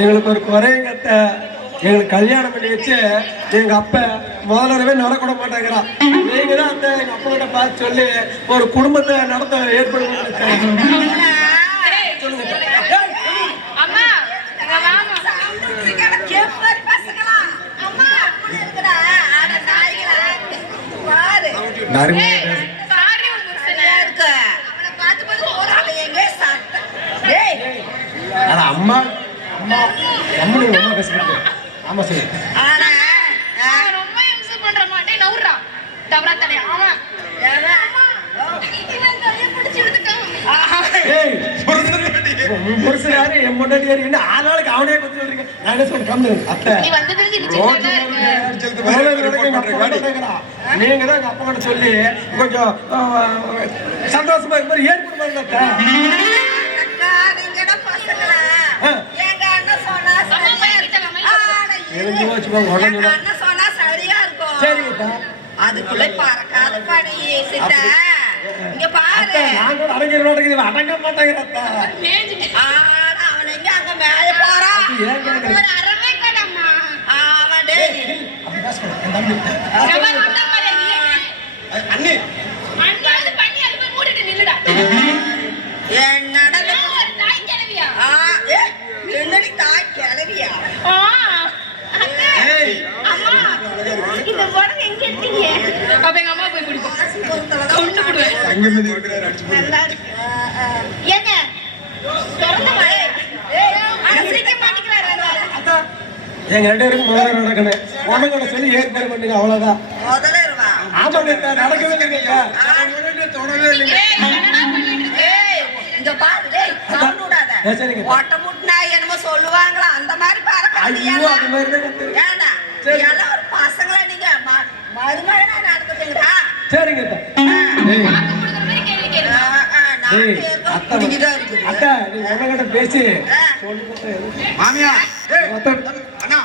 எங்களுக்கு ஒரு குறையுங்க அத்தை. எங்களுக்கு கல்யாணம் பண்ணி வச்சு எங்க அப்பா முதல்ல நடக்கூட மாட்டேங்கிறான். நீங்க தான் அந்த எங்க அப்பா கிட்ட பார்த்து சொல்லி ஒரு குடும்பத்தை நடத்த ஏற்பாடு பண்ணுங்க. அம்மா அம்மா அம்மனு ரொம்ப பேசுறது. ஆமா சொல்லு. ரொம்ப யூஸ் பண்ற மாட்டே நவுறா டபரா தலை. ஆமா புருஷன் யாரு என் முன்னாடி யாரு என்ன ஆளாளுக்கு அவனே பத்தி சொல்றீங்க. நான் என்ன சொல்றேன் கம்மி அத்தை நீ வந்து தெரிஞ்சு நீங்க தான் அப்பா கிட்ட சொல்லி கொஞ்சம் சந்தோஷமா இருக்க மாதிரி ஏற்படுவாங்க அத்தை. அதுக்குள்ள பறக்காத படி இங்க பாரு. அடங்க மாட்டேங்கிற அவன் எங்க அங்க மேல போறான். என்னடி தாய் கிளவியா? இந்த படம் எங்க எடுத்தீங்க? அப்ப எங்க அம்மா போய் குடிப்போம். கொண்டு போடுவேன். ஏங்க தொடர்ந்து மழை. அடிக்க மாட்டேங்கிறாரு. எங்க 2 பேருக்கும் முதல்ல நடக்கணும். உனக்கு சொல்லி ஏற்பாடு பண்ணுங்க. அவ்வளவுதான். முதல்ல ஆமா நடக்கவே இல்லைங்க. தொடவே இல்லைங்க. இங்க பாரு டேய் சவுண்ட் விடாத. ஓட்ட முட்னா என்னமோ சொல்லுவாங்களா அந்த மாதிரி பறக்கறியா? ஐயோ அந்த மாதிரி தான். ஏண்டா எல்லாம் ஒரு பசங்களா நீங்க மருமகனா நடந்துட்டீங்கடா. சரிங்க அத்தை. பாக்க குடுக்குற மாதிரி கேள்வி கேளுங்க. அத்தை நீ உனக்கிட்ட பேசி மாமியா அண்ணா